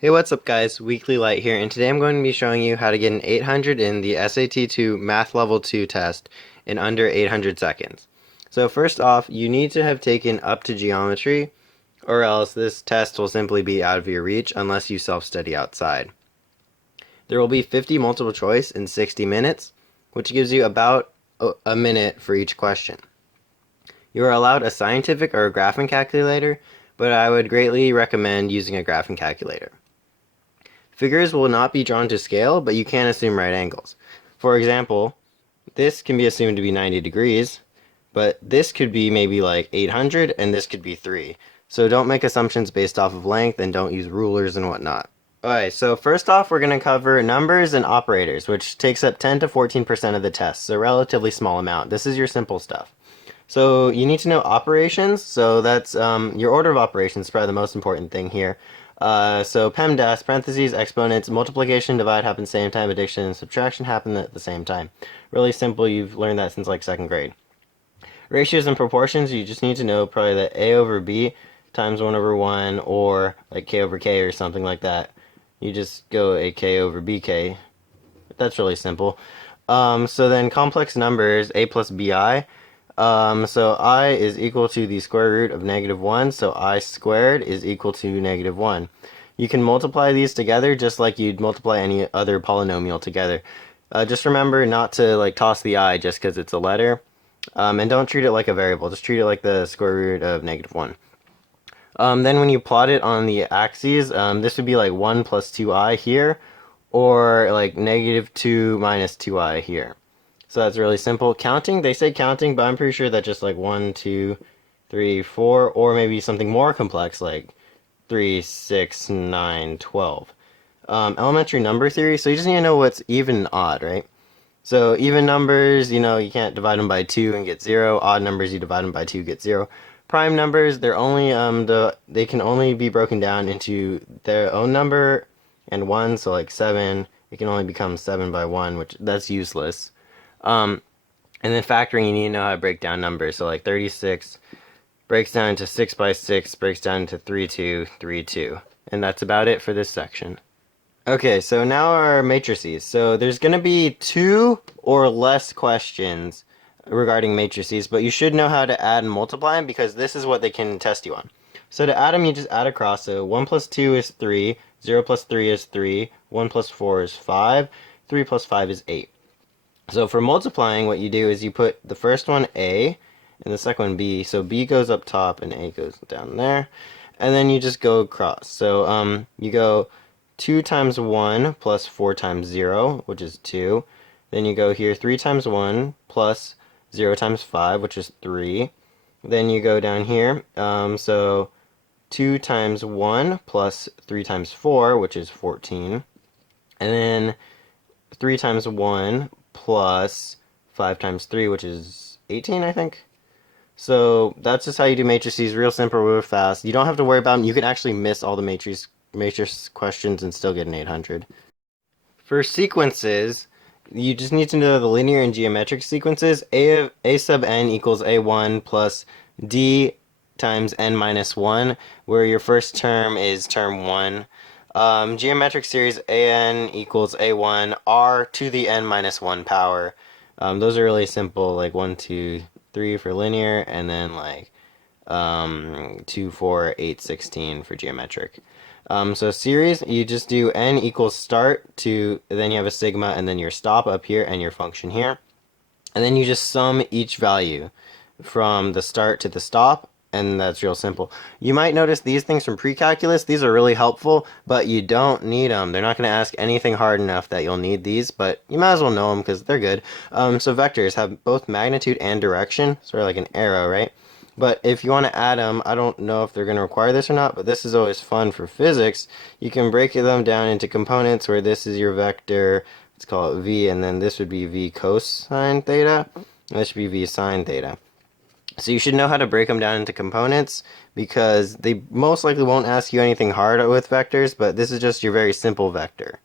Hey, what's up guys? Weekly Light here, and today I'm going to be showing you how to get an 800 in the SAT 2 Math Level 2 test in under 800 seconds. So first off, you need to have taken up to geometry, or else this test will simply be out of your reach unless you self-study outside. There will be 50 multiple choice in 60 minutes, which gives you about a minute for each question. You are allowed a scientific or a graphing calculator, but I would greatly recommend using a graphing calculator. Figures will not be drawn to scale, but you can assume right angles. For example, this can be assumed to be 90 degrees, but this could be maybe like 800 and this could be 3. So don't make assumptions based off of length and don't use rulers and whatnot. Alright, so first off we're going to cover numbers and operators, which takes up 10 to 14% of the test, so relatively small amount. This is your simple stuff. So you need to know operations, so that's your order of operations is probably the most important thing here. So PEMDAS, parentheses, exponents, multiplication, divide happen at the same time, addition and subtraction happen at the same time. Really simple, you've learned that since like second grade. Ratios and proportions, you just need to know probably that A over B times 1 over 1 or like K over K or something like that. You just go a K over BK. That's really simple. So then complex numbers, A plus BI. So I is equal to the square root of -1, so I squared is equal to -1. You can multiply these together just like you'd multiply any other polynomial together. Just remember not to like toss the I just because it's a letter. And don't treat it like a variable, just treat it like the square root of -1. Then when you plot it on the axes, this would be like 1 plus 2i here, or like -2 minus 2i here. So that's really simple. Counting, they say counting, but I'm pretty sure that's just like 1, 2, 3, 4, or maybe something more complex like 3, 6, 9, 12. Elementary number theory, so you just need to know what's even and odd, right? So even numbers, you can't divide them by 2 and get 0. Odd numbers, you divide them by 2, get 0. Prime numbers, they can only be broken down into their own number and 1, so like 7, it can only become 7 by 1, which that's useless. Um, and then factoring, you need to know how to break down numbers. So like 36 breaks down into 6 by 6, breaks down into 3, 2, 3, 2. And that's about it for this section. Okay, so now our matrices. So there's going to be 2 or less questions regarding matrices, but you should know how to add and multiply them because this is what they can test you on. So to add them, you just add across. So 1 plus 2 is 3, 0 plus 3 is 3, 1 plus 4 is 5, 3 plus 5 is 8. So for multiplying, what you do is you put the first one A and the second one B. So B goes up top and A goes down there. And then you just go across. So you go 2 times 1 plus 4 times 0, which is 2. Then you go here 3 times 1 plus 0 times 5, which is 3. Then you go down here. So 2 times 1 plus 3 times 4, which is 14. And then 3 times 1 plus 5 times 3, which is 18, I think. So that's just how you do matrices, real simple, real fast. You don't have to worry about them. You can actually miss all the matrix questions and still get an 800. For sequences, you just need to know the linear and geometric sequences. A sub n equals a1 plus d times n minus 1, where your first term is term 1. Geometric series an equals a1 r to the n minus 1 power. Those are really simple, like 1, 2, 3 for linear, and then like 2, 4, 8, 16 for geometric. So series, you just do n equals start to, then you have a sigma, and then your stop up here and your function here. And then you just sum each value from the start to the stop, and that's real simple. You might notice these things from pre-calculus. These are really helpful, but you don't need them. They're not going to ask anything hard enough that you'll need these, but you might as well know them because they're good. So vectors have both magnitude and direction, sort of like an arrow, right? But if you want to add them, I don't know if they're going to require this or not, but this is always fun for physics. You can break them down into components where this is your vector, let's call it v, and then this would be v cosine theta, and this should be v sine theta. So you should know how to break them down into components because they most likely won't ask you anything hard with vectors, but this is just your very simple vector.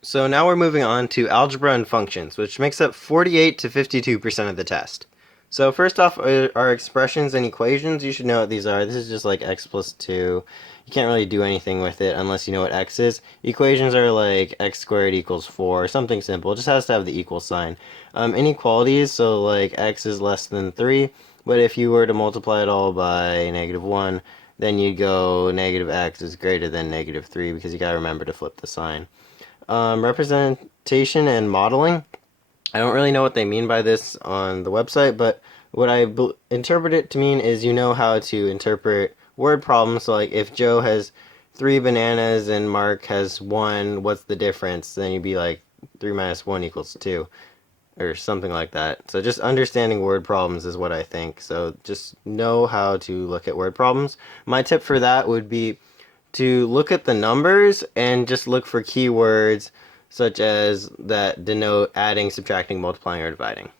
So now we're moving on to algebra and functions, which makes up 48 to 52% of the test. So first off are expressions and equations. You should know what these are. This is just like x plus 2. You you can't really do anything with it unless you know what x is. Equations are like x squared equals 4, something simple. It just has to have the equal sign. Inequalities, so like x is less than 3, but if you were to multiply it all by -1, then you'd go negative x is greater than -3 because you gotta remember to flip the sign. Representation and modeling. I don't really know what they mean by this on the website, but what I interpret it to mean is you know how to interpret word problems. So like if Joe has 3 bananas and Mark has 1, what's the difference? Then you'd be like 3 minus 1 equals 2 or something like that. So just understanding word problems is what I think. So just know how to look at word problems. My tip for that would be to look at the numbers and just look for keywords such as that denote adding, subtracting, multiplying, or dividing.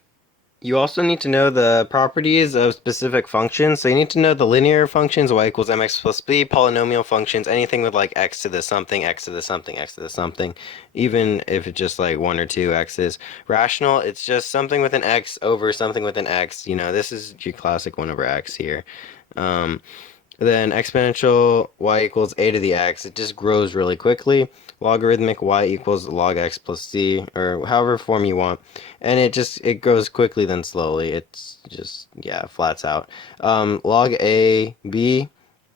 You also need to know the properties of specific functions. So you need to know the linear functions, y equals mx plus b, polynomial functions, anything with like x to the something, x to the something, x to the something, even if it's just like 1 or 2 x's. Rational, it's just something with an x over something with an x. You know, this is your classic 1 over x here. Then exponential y equals a to the x. It just grows really quickly. Logarithmic y equals log x plus c, or however form you want. And it grows quickly then slowly. It's just, yeah, flats out. Log a b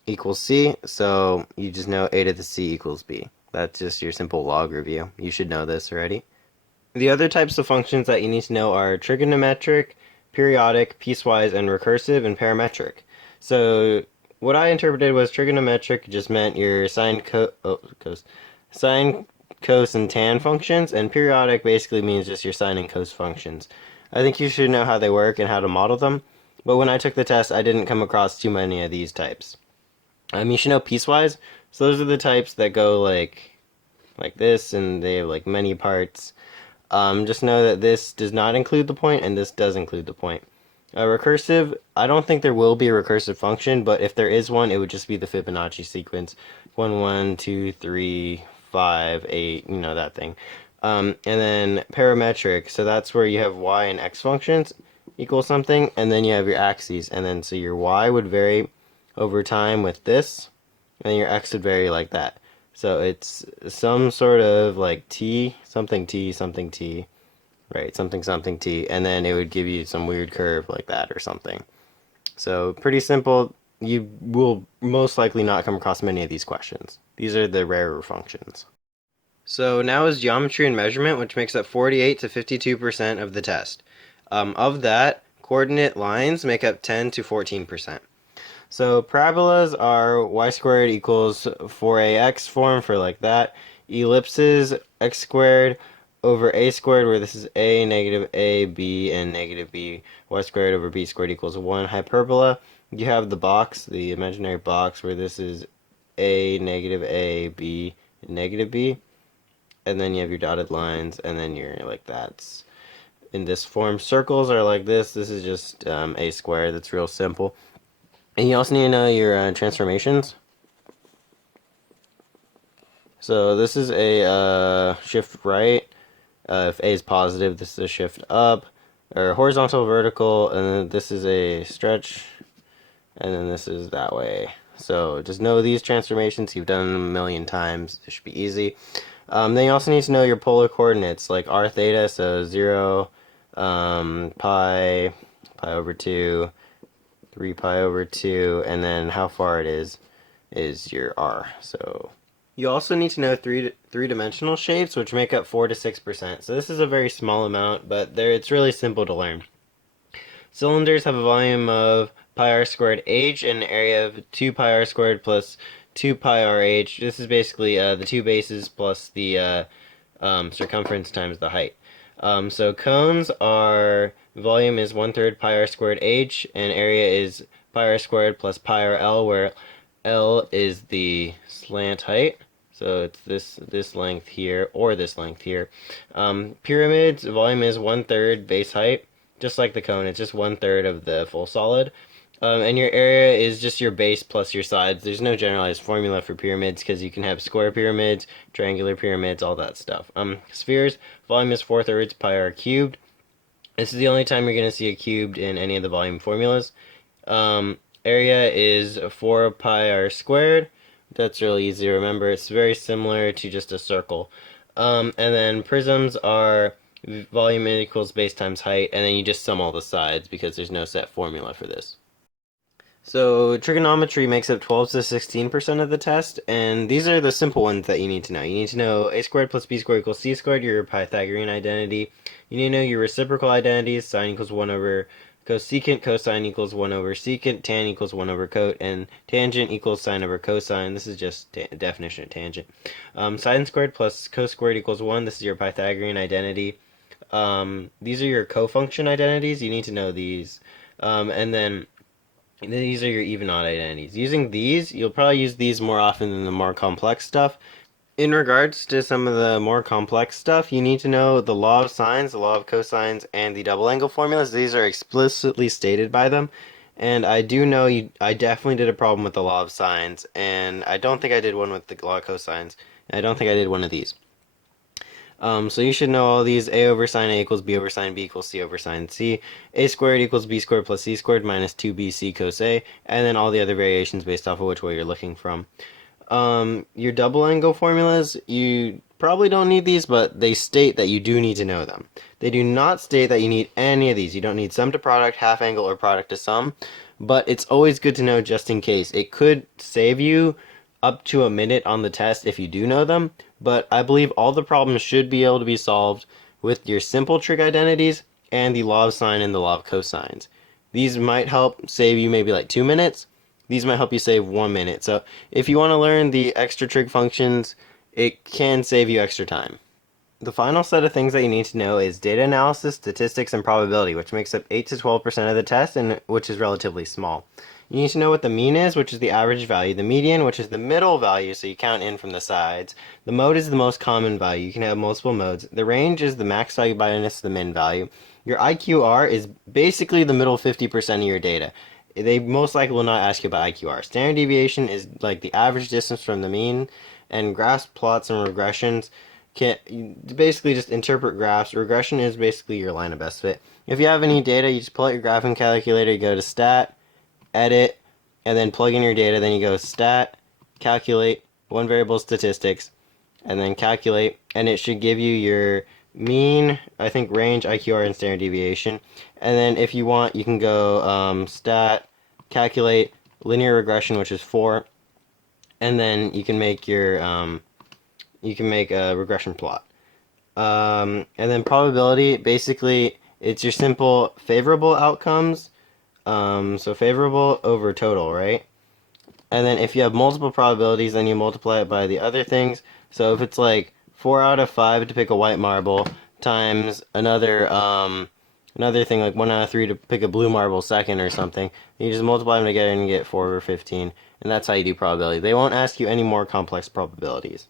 equals c, so you just know a to the c equals b. That's just your simple log review. You should know this already. The other types of functions that you need to know are trigonometric, periodic, piecewise, and recursive, and parametric. So what I interpreted was trigonometric just meant your sine, cos, and tan functions, and periodic basically means just your sine and cos functions. I think you should know how they work and how to model them, but when I took the test, I didn't come across too many of these types. You should know piecewise, so those are the types that go like this, and they have like many parts. Just know that this does not include the point, and this does include the point. Recursive, I don't think there will be a recursive function, but if there is one, it would just be the Fibonacci sequence. 1, 1, 2, 3, 5, 8, you know, that thing. And then parametric, so that's where you have y and x functions equal something, and then you have your axes, and then so your y would vary over time with this, and your x would vary like that. So it's some sort of like t, something t, something t, right, something something t, and then it would give you some weird curve like that or something. So pretty simple. You will most likely not come across many of these questions. These are the rarer functions. So now is geometry and measurement, which makes up 48 to 52% of the test. Of that, coordinate lines make up 10 to 14%. So parabolas are y squared equals 4ax form for like that. Ellipses, x squared over a squared, where this is a, negative a, b, and negative b. Y squared over b squared equals 1. Hyperbola, you have the box, the imaginary box, where this is a, negative a, b, negative b. And then you have your dotted lines, and then you're like that's in this form. Circles are like this. This is just a squared. That's real simple. And you also need to know your transformations. So this is a shift right. If A is positive, this is a shift up. Or horizontal, vertical, and then this is a stretch. And then this is that way. So just know these transformations. You've done them a million times. It should be easy. Then you also need to know your polar coordinates, like r theta, so 0, pi over 2, 3 pi over 2, and then how far it is your r. So you also need to know three-dimensional shapes, which make up 4 to 6%. So this is a very small amount, but it's really simple to learn. Cylinders have a volume of pi r squared h and an area of 2 pi r squared plus 2 pi r h. This is basically the two bases plus the circumference times the height. So cones are, volume is 1/3 pi r squared h, and area is pi r squared plus pi r l, where L is the slant height. So it's this length here, or this length here. Pyramids, volume is 1/3 base height, just like the cone. It's just 1/3 of the full solid. And your area is just your base plus your sides. There's no generalized formula for pyramids because you can have square pyramids, triangular pyramids, all that stuff. Spheres, volume is 4/3 pi r cubed. This is the only time you're going to see a cubed in any of the volume formulas. Area is 4 pi r squared, That's really easy to remember. It's very similar to just a circle. And then prisms are volume equals base times height, and then you just sum all the sides because there's no set formula for this. So trigonometry makes up 12 to 16% of the test, and these are the simple ones that you need to know. You need to know a squared plus b squared equals c squared, your Pythagorean identity. You need to know your reciprocal identities, sine equals 1 over cosecant, cosine equals 1 over secant, tan equals 1 over cot, and tangent equals sine over cosine. This is just definition of tangent. Sine squared plus cos squared equals 1. This is your Pythagorean identity. These are your cofunction identities. You need to know these. And then these are your even odd identities. Using these, you'll probably use these more often than the more complex stuff. In regards to some of the more complex stuff, you need to know the law of sines, the law of cosines, and the double angle formulas. These are explicitly stated by them. And I do know I definitely did a problem with the law of sines, and I don't think I did one with the law of cosines. I don't think I did one of these. So you should know all these. A over sine A equals B over sine B equals C over sine C. A squared equals B squared plus C squared minus 2BC cos A. And then all the other variations based off of which way you're looking from. Your double angle formulas, you probably don't need these, but they state that you do need to know them. They do not state that you need any of these. You don't need sum to product, half angle, or product to sum. But it's always good to know just in case. It could save you up to a minute on the test if you do know them, but I believe all the problems should be able to be solved with your simple trig identities and the law of sine and the law of cosines. These might help save you maybe like 2 minutes. These might help you save 1 minute. So if you want to learn the extra trig functions, it can save you extra time. The final set of things that you need to know is data analysis, statistics, and probability, which makes up 8 to 12% of the test, and which is relatively small. You need to know what the mean is, which is the average value, the median, which is the middle value, so you count in from the sides. The mode is the most common value. You can have multiple modes. The range is the max value minus the min value. Your IQR is basically the middle 50% of your data. They most likely will not ask you about IQR. Standard deviation is like the average distance from the mean, and graphs, plots, and regressions can basically just interpret graphs. Regression is basically your line of best fit. If you have any data, you just pull out your graphing calculator, you go to stat, edit, and then plug in your data. Then you go stat, calculate, one variable statistics, and then calculate, and it should give you your mean, I think range, IQR, and standard deviation. And then if you want, you can go stat, calculate, linear regression, which is 4, and then you can make your a regression plot. And then probability, basically, it's your simple favorable outcomes. So favorable over total, right? And then if you have multiple probabilities, then you multiply it by the other things. So if it's like 4 out of 5 to pick a white marble times another thing like 1 out of 3 to pick a blue marble second or something, you just multiply them together and you get 4 over 15. And that's how you do probability. They won't ask you any more complex probabilities.